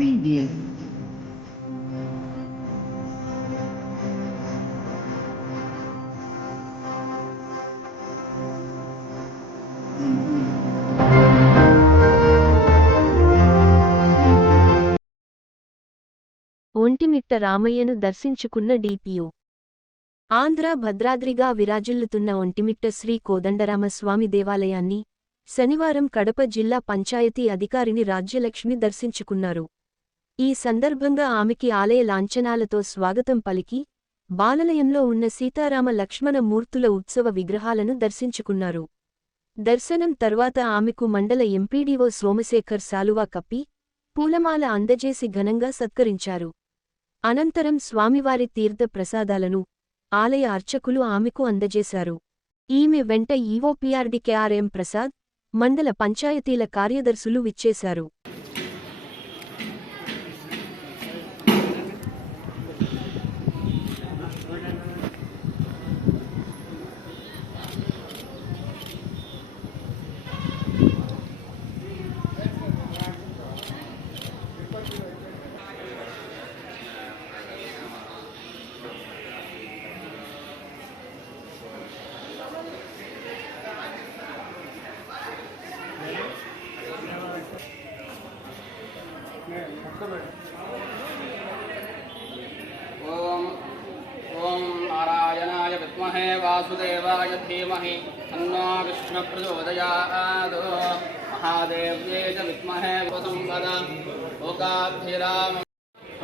Media. Vontimitta రామయ్యను దర్శించుకున్న DPO. Andhra భద్రాద్రిగా విరాజిల్లుతున్న Vontimitta Shri Kodandarama Swamy దేవాలయాన్ని శనివారం కడప జిల్లా పంచాయతీ అధికారిని రాజ్యలక్ష్మి దర్శించుకున్నారు. ఈ సందర్భంగా ఆమెకి ఆలయ లాంఛనాలతో స్వాగతం పలికి, బాలలయంలో ఉన్న సీతారామ లక్ష్మణ మూర్తుల ఉత్సవ విగ్రహాలను దర్శించుకున్నారు. దర్శనం తర్వాత ఆమెకు మండల ఎంపీడీఓ సోమశేఖర్ శాలువా కప్పి, పూలమాల అందజేసి ఘనంగా సత్కరించారు. అనంతరం స్వామివారి తీర్థ ప్రసాదాలను ఆలయ అర్చకులు ఆమెకు అందజేశారు. ఈమె వెంట ఈవో పీఆర్డీ కేఆర్ఎం ప్రసాద్, మండల పంచాయతీల కార్యదర్శులు విచ్చేశారు. ओम नारायणाय विद्महे वासुदेवाय धीमहि तन्नो विष्णुः प्रचोदयात्। महादेव्यै च विद्महे वसुंवदा लोकाभिराम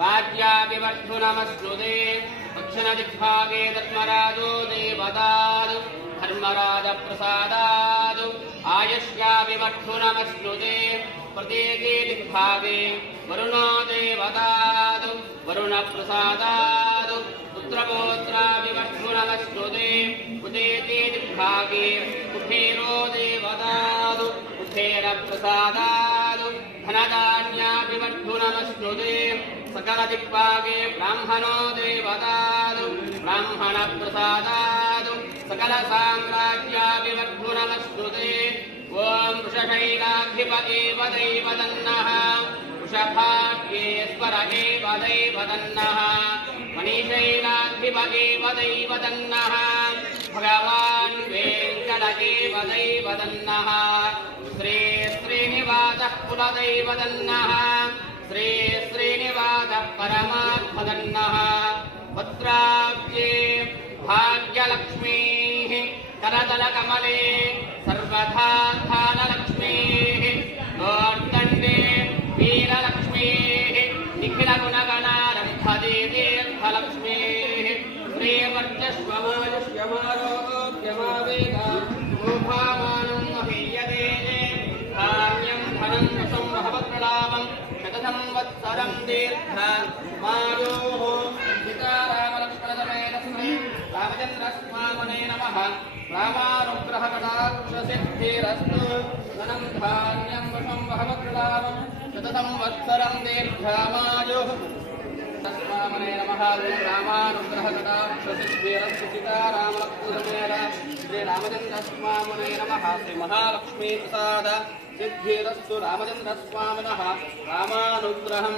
राज्याभिवर्धुनमश्नुते दक्षिणदिग्भागे धर्मराजो देवतात् धर्मराजप्रसादात् आयुष्याभिवर्धुनमश्नुते प्रत्येके दिग्भागे वरुणो देवतात् वरुणप्रसादात् पुत्रपौत्राभिवर्धुनमश्नुते उदेते दिग्भागे कुबेरो देवतात् कुबेरप्रसादात् धनधान्याभिवर्धुनमश्नुते सकलदिग्भागे ब्राह्मणो देवतात् ब्राह्मणप्रसादात् सकलसाम्राज्याभिवर्धुनमश्नुते ओम वृषशैलाधिप एव दैवतन्नः वृषभाग्येश्वर एव दैवतन्नः मणिशैलाधिप एव दैवतन्नः भगवान् वेङ्कट एव दैवतन्नः श्री श्रीनिवासः कुलदैवतन्नः श्री श्रीनिवासः परमात्मतन्नः भद्राब्जे भाग्यलक्ष्मीः करतलकमले सर्वथा धनलक्ष्मीः गोर्दण्डे वीरलक्ष्मीः निखिलगुणगणारम्भते तीर्थलक्ष्मीः श्रीवर्चस्वमायुष्यमारोग्यमावेदा गोभामानं महीयते धान्यं धनं वशं भवत्प्रलाभं शतसंवत्सरं दीर्घमायोः सीतारामलक्ष्मणसमेतस्मै रामचन्द्रस्वामिने नमः। रामानुग्रहकटाक्षसिद्धिरस्तु धनं धान्यं वशं भवत्प्रलाभं शतसंवत्सरं दीर्घमायुः स्वामिने नमः। रामानुग्रहकटाक्षसिद्धिरस्तु सीतारामलक्ष्मणसमेत श्रीरामचन्द्रस्वामिने नमः। श्रीमहालक्ष्मीप्रसाद सिद्धिरस्तु रामचन्द्रस्वामिनः। रामानुग्रहं